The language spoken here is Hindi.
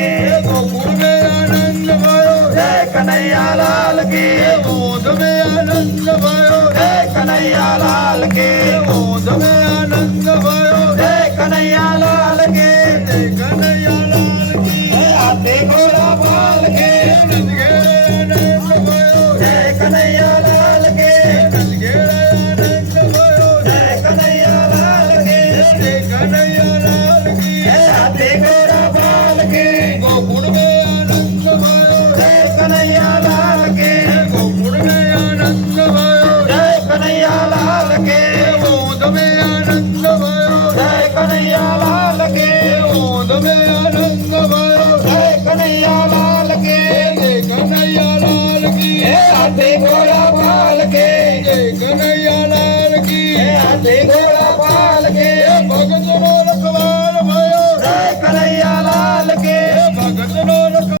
की गोकुल में आनंद भयो जय कन्हैया लाल की गोद में आनंद भयो जय कन्हैया लाल की गोद में आनंद भयो जय कन्हैया लाल की जय कन्हैया लाल की हाथी घोड़ा पाल की नंदगेरे आनंद भयो जय कन्हैया लाल की नंदगेरे आनंद भयो जय कन्हैया लाल की जय कन्हैया लाल की हाथी घोड़ा पाल की गोकुल में आनंद भयो जय कन्हैया लाल की गोकुल में आनंद भयो जय कन्हैया लाल की गोद में आनंद भयो जय कन्हैया लाल की गोद में आनंद भयो